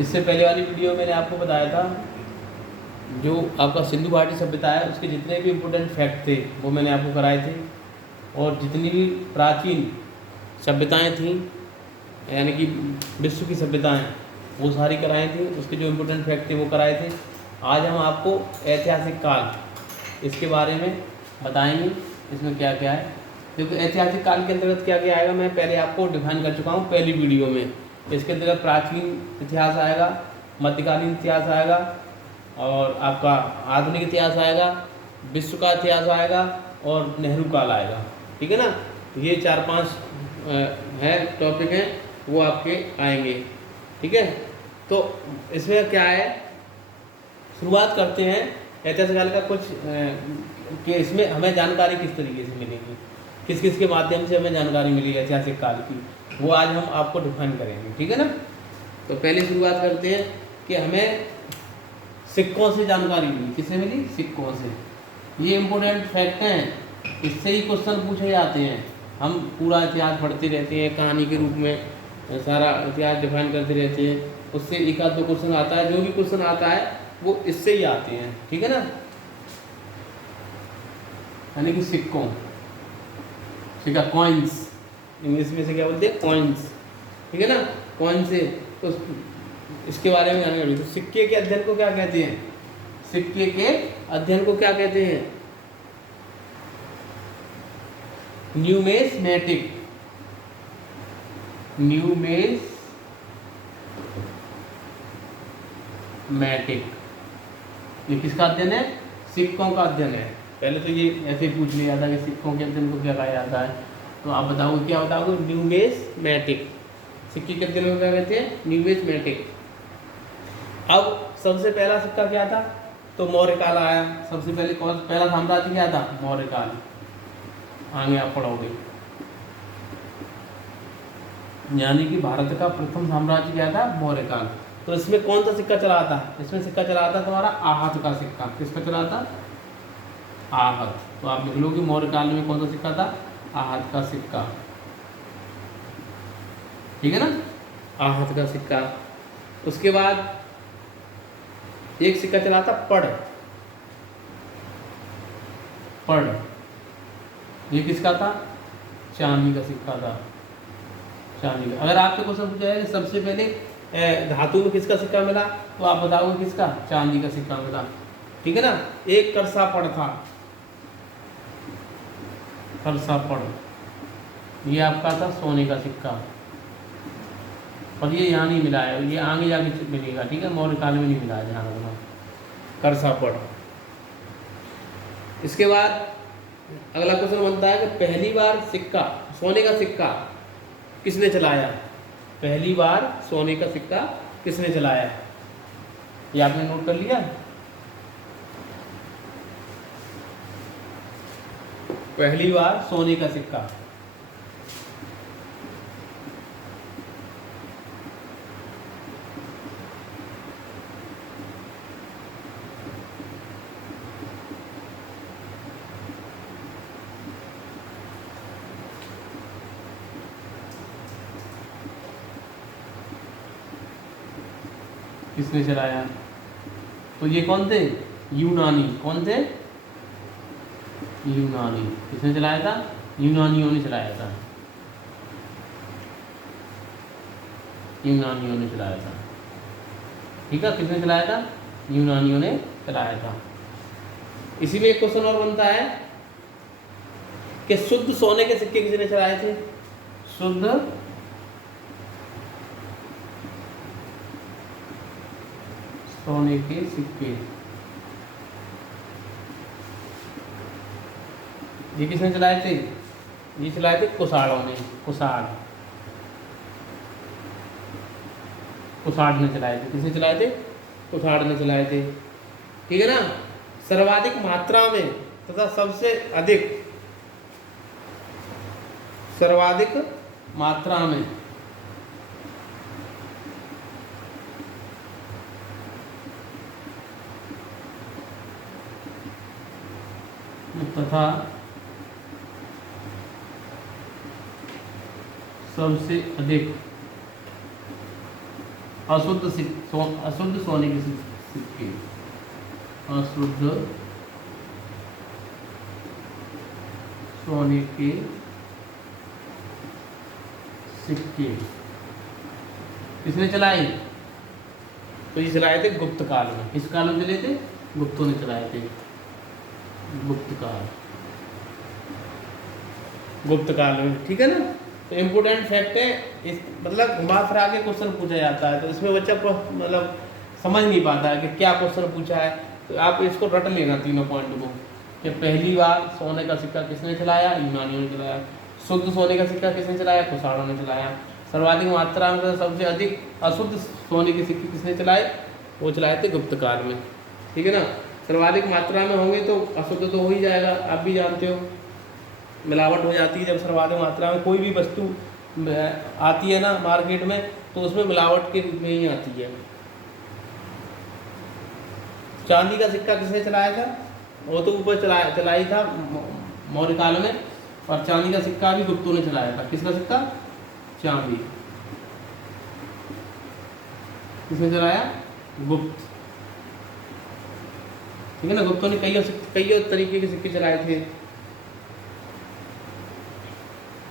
इससे पहले वाली वीडियो मैंने आपको बताया था जो आपका सिंधु घाटी सभ्यता है उसके जितने भी इम्पोर्टेंट फैक्ट थे वो मैंने आपको कराए थे, और जितनी भी प्राचीन सभ्यताएं थीं यानी कि विश्व की सभ्यताएं वो सारी कराई थी, उसके जो इम्पोर्टेंट फैक्ट थे वो कराए थे। आज हम आपको ऐतिहासिक काल इसके बारे में बताएंगे, इसमें क्या क्या है। क्योंकि ऐतिहासिक काल के अंतर्गत क्या क्या आएगा मैं पहले आपको डिफाइन कर चुका हूँ पहली वीडियो में। इसके अंतर्गत प्राचीन इतिहास आएगा, मध्यकालीन इतिहास आएगा, और आपका आधुनिक इतिहास आएगा, विश्व का इतिहास आएगा, और नेहरू काल आएगा। ठीक है ना, ये 4-5 है टॉपिक हैं वो आपके आएंगे। ठीक है, तो इसमें क्या है, शुरुआत करते हैं ऐतिहासिक काल का कुछ कि इसमें हमें जानकारी किस तरीके से मिलेगी, किस किस के माध्यम से हमें जानकारी मिलेगी ऐतिहासिक काल की, वो आज हम आपको डिफाइन करेंगे। ठीक है ना, तो पहले शुरुआत करते हैं कि हमें सिक्कों से जानकारी मिली। किससे मिली? सिक्कों से। ये इम्पोर्टेंट फैक्ट हैं, इससे ही क्वेश्चन पूछे जाते हैं। हम पूरा इतिहास पढ़ते रहते हैं, कहानी के रूप में सारा इतिहास डिफाइन करते रहते हैं, उससे एक आध दो क्वेश्चन आता है। जो भी क्वेश्चन आता है वो इससे ही आते हैं। ठीक है ना, यानी कि सिक्कों, सिक्का, कॉइन्स, इंग्लिश में से क्या बोलते हैं? कॉइन्स। ठीक है ना, कॉइन से तो इसके बारे में जानकारी। तो सिक्के के अध्ययन को क्या कहते हैं? सिक्के के अध्ययन को क्या कहते हैं? न्यूमेस्मेटिक। न्यूमेस्मेटिक ये किसका अध्ययन है? सिक्कों का अध्ययन है। पहले तो ये ऐसे ही पूछ लिया था कि सिक्कों के अध्ययन को क्या कहा जाता है, तो आप बताओगे क्या बताओगे? न्यूमेस्मेटिक। सिक्के के अध्ययन को क्या कहते हैं? न्यूमेस्मेटिक। अब सबसे पहला सिक्का क्या था? तो मौर्य काल आया। सबसे पहले पहला साम्राज्य क्या था? मौर्य काल। आगे आप पढ़ोगे, यानी कि भारत का प्रथम साम्राज्य क्या था? मौर्य काल। तो इसमें कौन सा सिक्का चला था? इसमें सिक्का चला था तुम्हारा आहत का सिक्का। किसका चला था? आहत। तो आप लिख लो कि मौर्य काल में कौन सा सिक्का था? आहत का सिक्का। ठीक है ना, आहत का सिक्का। उसके बाद एक सिक्का चला था पढ़। ये किसका था? चांदी का सिक्का था। चांदी का। अगर आपसे क्वेश्चन पूछा जाए कि सबसे पहले धातु में किसका सिक्का मिला, तो आप बताओगे किसका? चांदी का सिक्का मिला। ठीक है ना, एक करसा पढ़ था। करसा पढ़ ये आपका था सोने का सिक्का, और ये यहाँ नहीं मिला है, ये आगे जाके मिलेगा। ठीक है, मौर्य काल में नहीं मिला है, ध्यान रखना। करसा पढ़। इसके बाद अगला क्वेश्चन बनता है कि पहली बार सिक्का, सोने का सिक्का किसने चलाया? पहली बार सोने का सिक्का किसने चलाया? ये आपने नोट कर लिया? पहली बार सोने का सिक्का किसने चलाया? तो ये कौन थे? यूनानी। कौन थे? यूनानी। किसने चलाया था? यूनानियों ने चलाया था। यूनानियों ने चलाया था। ठीक है, किसने चलाया था? यूनानियों ने चलाया था। इसी में एक क्वेश्चन और बनता है कि शुद्ध सोने के सिक्के किसने चलाए थे? शुद्ध सोने के सिक्के ये किसने चलाए थे? ये चलाए थे कुषाणों ने। कुषाण ने चलाए थे। किसने चलाए थे? कुषाण ने चलाए थे। ठीक है ना, सर्वाधिक मात्रा में तथा सबसे अधिक सर्वाधिक मात्रा में तथा सबसे अधिक अशुद्ध सोने के सिक्के, अशुद्ध सोने के सिक्के किसने चलाए? तो ये चलाए थे गुप्त काल में। किस काल में चले थे? गुप्तों ने चलाए थे, गुप्त काल, गुप्त काल में। ठीक है ना। तो इम्पोर्टेंट फैक्ट है इस, मतलब घुमा फिरा के क्वेश्चन पूछा जाता है, तो इसमें बच्चा को मतलब समझ नहीं पाता है कि क्या क्वेश्चन पूछा है। तो आप इसको रट लेना तीनों पॉइंट को, कि पहली बार सोने का सिक्का किसने चलाया? यूनानियों ने चलाया। शुद्ध सोने का सिक्का किसने चलाया? कुषाणों ने चलाया। सर्वाधिक मात्रा में सबसे अधिक अशुद्ध सोने के सिक्के किसने चलाए? वो चलाए थे गुप्त काल में। ठीक है ना। सर्वाधिक मात्रा में होंगे तो अशुद्ध तो हो ही जाएगा, आप भी जानते हो, मिलावट हो जाती है जब सर्वाधिक मात्रा में कोई भी वस्तु आती है ना मार्केट में, तो उसमें मिलावट के रूप में ही आती है। चांदी का सिक्का किसने चलाया था? वो तो ऊपर चलाई था मौर्य काल में, और चांदी का सिक्का भी गुप्तों ने चलाया था। किसका सिक्का? चांदी। किसने चलाया? गुप्त। ठीक है ना। गुप्तों ने कई तरीके के सिक्के चलाए थे।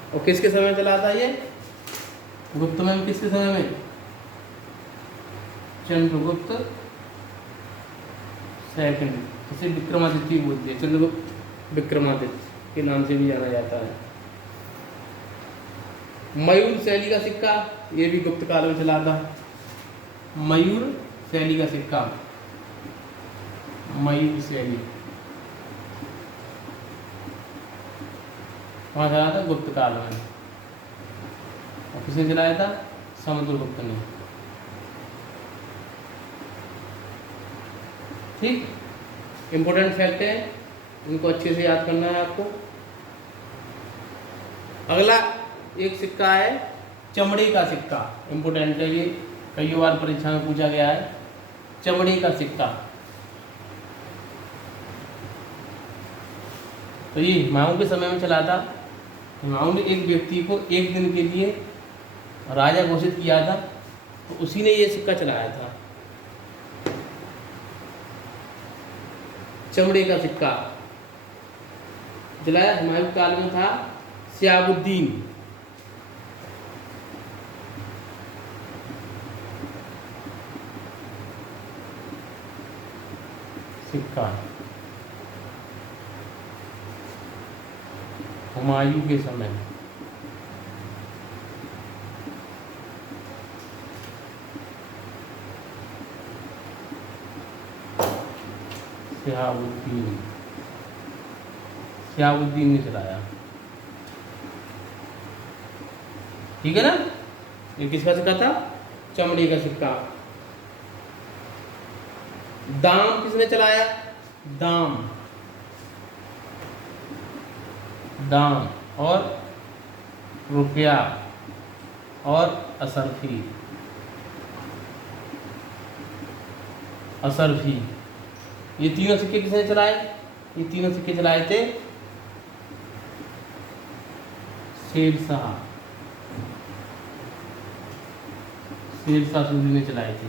और किसके समय में चला था ये? गुप्त में किसके समय में? चंद्रगुप्त सेकंड, इसे विक्रमादित्य बोलते हैं। चंद्रगुप्त विक्रमादित्य के नाम से भी जाना जाता है। मयूर शैली का सिक्का, ये भी गुप्त काल में चला था। मयूर शैली का सिक्का, मयूर शैली वहाँ चला था गुप्त काल में। और किसने चलाया था? समुद्रगुप्त ने। ठीक, इंपॉर्टेंट फैक्ट है, इनको अच्छे से याद करना है आपको। अगला एक सिक्का है चमड़े का सिक्का, इंपॉर्टेंट है ये, कई बार परीक्षा में पूछा गया है। चमड़े का सिक्का, तो ये हुमायूं के समय में चला था। हुमायूं ने एक व्यक्ति को एक दिन के लिए राजा घोषित किया था, तो उसी ने ये सिक्का चलाया था। चमड़े का सिक्का चलाया हुमायूं काल में था शिहाबुद्दीन। सिक्का हुमायूं के समय, शिहाबुद्दीन ने चलाया। ठीक है ना। ये किसका सिक्का था? चमड़े का सिक्का। दाम किसने चलाया? दाम, दाम और रुपया और असरफी, असरफी, ये तीनों सिक्के किसने चलाए? ये तीनों सिक्के चलाए थे शेरशाह, शेरशाह सूरी ने चलाए थे।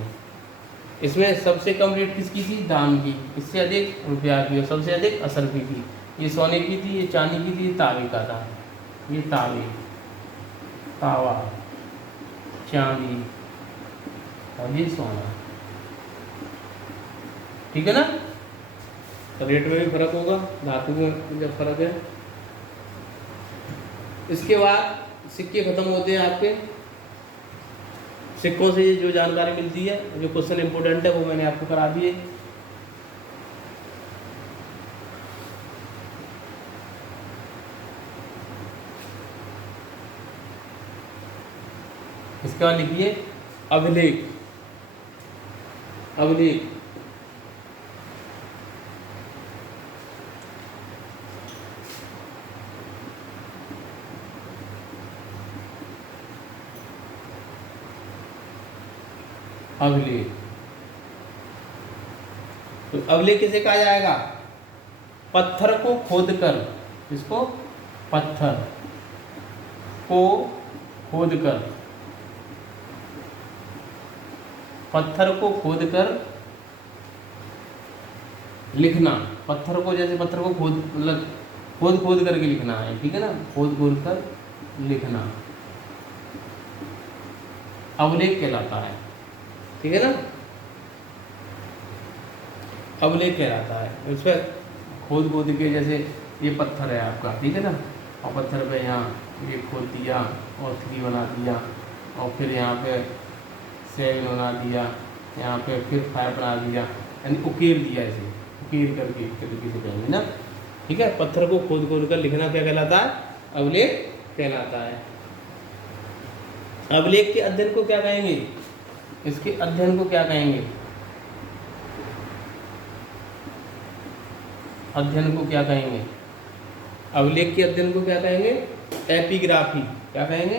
इसमें सबसे कम रेट किसकी थी? दाम की। इससे अधिक रुपया की, और सबसे अधिक असरफी की। ये सोने की थी, ये चांदी की थी, ये तांबे का था। ये तांबे, तावा, चांदी और ये सोना। ठीक है ना। तो रेट में भी फर्क होगा, धातु में जब फर्क है। इसके बाद सिक्के खत्म होते हैं आपके। सिक्कों से जो जानकारी मिलती है, जो क्वेश्चन इंपोर्टेंट है, वो मैंने आपको करा दिए। इसके बाद लिखिए अभिलेख। अभिलेख अभिलेख, तो अभिलेख किसे कहा जाएगा? पत्थर को खोदकर, इसको पत्थर को खोदकर पत्थर को खोद कर लिखना, पत्थर को जैसे पत्थर को खोद मतलब खोद खोद करके लिखना है, ठीक है ना, खोद खोद कर लिखना अवलेख कहलाता है, ठीक है ना, अवलेख कहलाता है। उस पर खोद खोद के, जैसे ये पत्थर है आपका, ठीक है ना, और पत्थर पे यहाँ ये खोद दिया और 3 बना दिया, और फिर यहाँ पे 7 बना दिया, यहाँ पे फिर 5 बना दिया, यानी उकेर दिया, इसे उकेर करके एक तरीके से कहेंगे ना, ठीक है। पत्थर को खोद खोद कर लिखना क्या कहलाता है? अवलेख कहलाता है। अवलेख के अध्ययन को क्या कहेंगे? इसके अध्ययन को क्या कहेंगे? अध्ययन को क्या कहेंगे? अवलेख के अध्ययन को क्या कहेंगे? एपिग्राफी। क्या कहेंगे?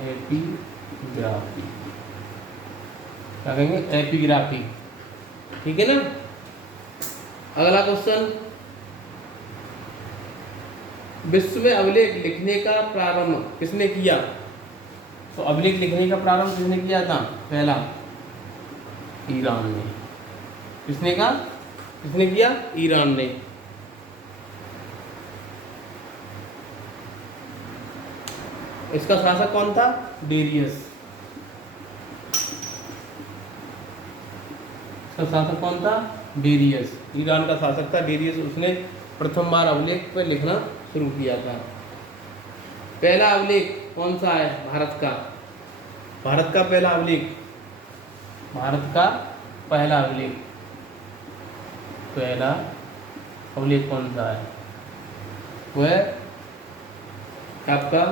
एपिग्राफी। क्या कहेंगे? एपिग्राफी, ठीक है ना। अगला क्वेश्चन, विश्व में अवलेख लिखने का प्रारंभ किसने किया? तो अवलेख लिखने का प्रारंभ किसने किया था? पहला ईरान ने। किसने कहा? किसने किया? ईरान ने। इसका शासक कौन था? डेरियस। इसका शासक कौन था? डेरियस। ईरान का शासक था डेरियस। उसने प्रथम बार अवलेख पर लिखना शुरू किया था। पहला अवलेख कौन सा है? भारत का। भारत का पहला अवलेख, भारत का पहला अवलेख, पहला अवलेख कौन सा है? वह आपका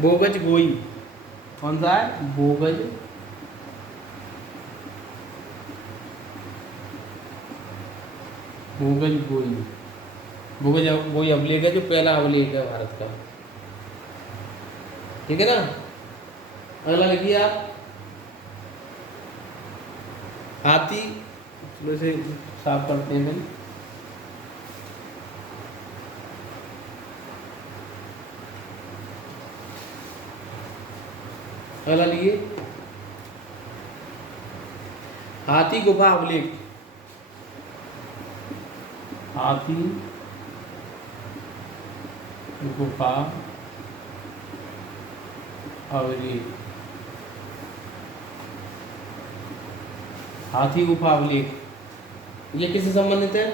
बोगज गोई। कौन सा है? बोगज बोगज गोई। बोगज गोई अवलेख है जो पहला अवलेख है भारत का, ठीक है ना। अगला लिखिए आप, हाथी। चलो इसे साफ करते हैं फिर। अगला लिखिए, हाथी गुफा अवलेख। हाथी गुफा अवलेख। हाथी गुफा अवलेख ये किससे संबंधित है?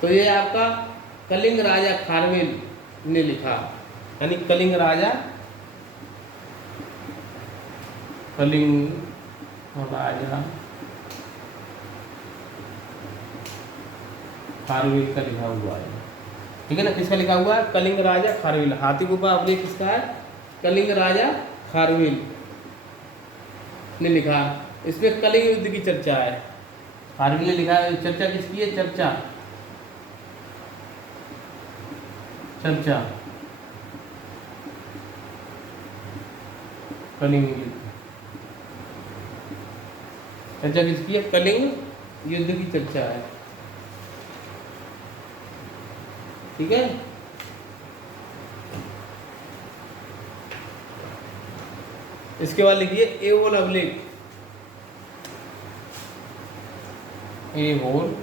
तो ये आपका कलिंग राजा खारवेल ने लिखा, यानी कलिंग राजा, कलिंग राजा खारवेल का लिखा हुआ है, ठीक है ना। किसका लिखा हुआ है? कलिंग राजा खारवेल। हाथी गुफा अवलेख किसका है? कलिंग राजा खारवेल ने लिखा। इसमें कलिंग युद्ध की चर्चा है। खारवेल ने लिखा है। चर्चा किसकी है? चर्चा, चर्चा कलिंग युद्ध। चर्चा किसकी है? कलिंग युद्ध की चर्चा है, ठीक है। इसके बाद लिखिए एवोल अवलेख। एवोल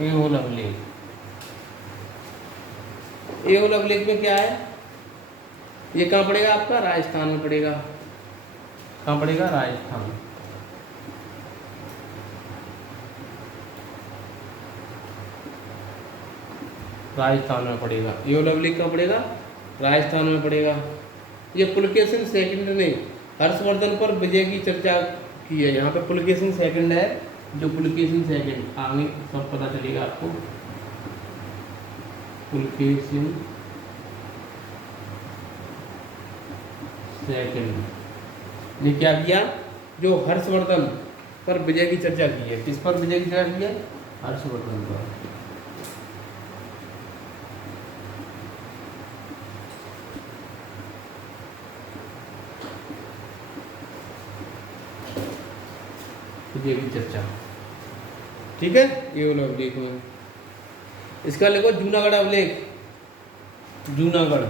एवोल अवलेख। एवोल अवलेख में क्या है? ये कहाँ पड़ेगा आपका? राजस्थान में पड़ेगा। कहाँ पड़ेगा? राजस्थान। राजस्थान में पड़ेगा। एवोल अवलेख कहाँ पड़ेगा? राजस्थान में पड़ेगा। ये पुलकेशिन सेकंड ने हर्षवर्धन पर विजय की चर्चा की है। यहाँ पे पुलकेशिन सेकंड है, जो पुलकेशिन सेकंड, आगे सब पता चलेगा आपको। पुलकेशिन सेकंड ने क्या किया? जो हर्षवर्धन पर विजय की चर्चा की है। किस पर विजय की चर्चा की है? हर्षवर्धन पर। विजय की चर्चा, ठीक है। ये वाला अभिलेख में इसका लिखो जूनागढ़ अभिलेख, जूनागढ़,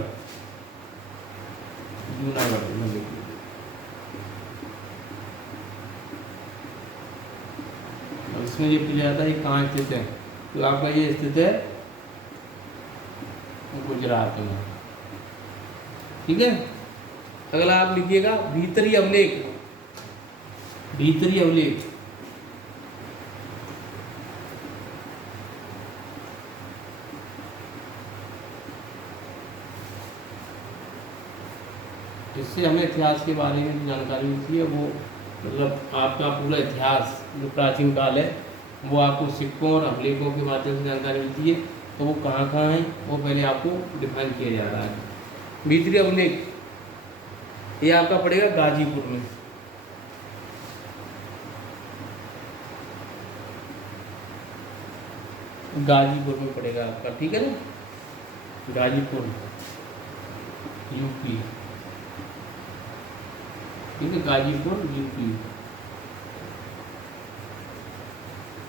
जूनागढ़ अभिलेख। इसमें ये पूछा जाता है कहाँ स्थित है, तो आपका ये स्थित है गुजरात में, ठीक है। अगला आप लिखिएगा भीतरी अभिलेख, भीतरी अभिलेख। इससे हमें इतिहास के बारे में जानकारी मिलती है, वो मतलब आपका पूरा इतिहास जो प्राचीन काल है वो आपको सिक्कों और अभिलेखों के माध्यम से जानकारी मिलती है। तो वो कहाँ कहाँ है वो पहले आपको डिफाइन किया जा रहा है। भीतरी अभिलेख ये आपका पड़ेगा गाजीपुर में, गाजीपुर में पड़ेगा आपका, ठीक है ना, गाजीपुर यूपी, ठीक है, गाजीपुर यूपी,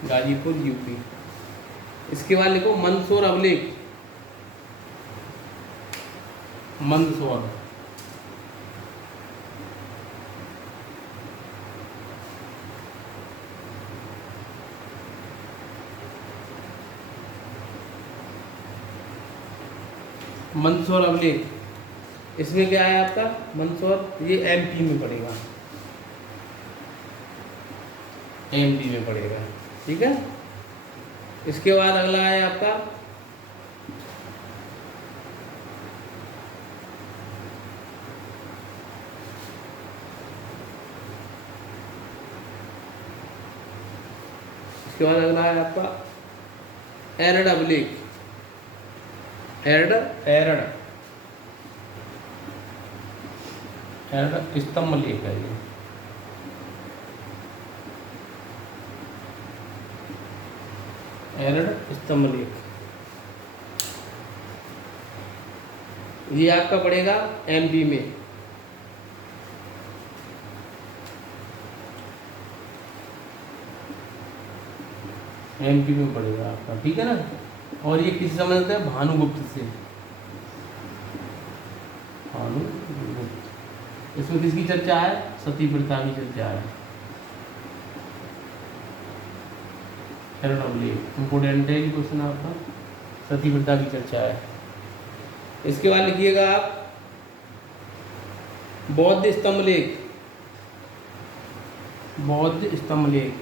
गाजीपुर यूपी। इसके बाद लिखो मंदसौर अभिलेख, मंदसौर, मंदसौर अभिलेख। इसमें क्या है आपका मंदसौर, ये एमपी में पड़ेगा, एमपी में पड़ेगा, ठीक है। इसके बाद अगला है आपका एरड अभिलेख, एरड, एरड, एरड स्तंभ लेख है ये, एरड स्तंभ लेख। ये आपका पड़ेगा एमपी में, एमपी में पड़ेगा आपका, ठीक है ना। और ये किससे संबंधित है, भानुगुप्त से, भानुगुप्त। इसमें किसकी चर्चा है, सती प्रथा की चर्चा है। इम्पोर्टेंट है क्वेश्चन आपका, सती प्रथा की चर्चा है। इसके बाद लिखिएगा आप बौद्ध स्तंभ लेख, बौद्ध स्तंभ लेख।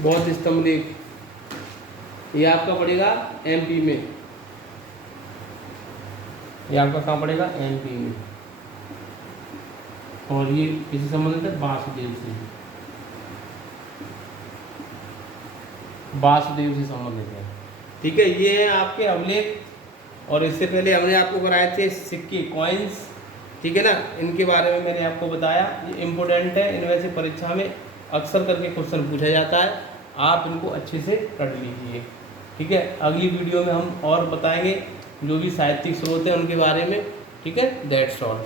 बौद्ध स्तंभ लेख ये आपका पड़ेगा एमपी में, ये आपका कहाँ पड़ेगा, एमपी में। और ये किसी संबंधित है, वासुदेव से, वासुदेव से संबंधित है, ठीक है। ये है आपके अभिलेख। और इससे पहले हमने आपको कराए थे सिक्के, कॉइन्स, ठीक है ना, इनके बारे में मैंने आपको बताया। ये इम्पोर्टेंट है, इनमें से परीक्षा में अक्सर करके क्वेश्चन पूछा जाता है, आप इनको अच्छे से पढ़ लीजिए, ठीक है। अगली वीडियो में हम और बताएंगे जो भी साहित्यिक स्रोत हैं उनके बारे में, ठीक है। That's all.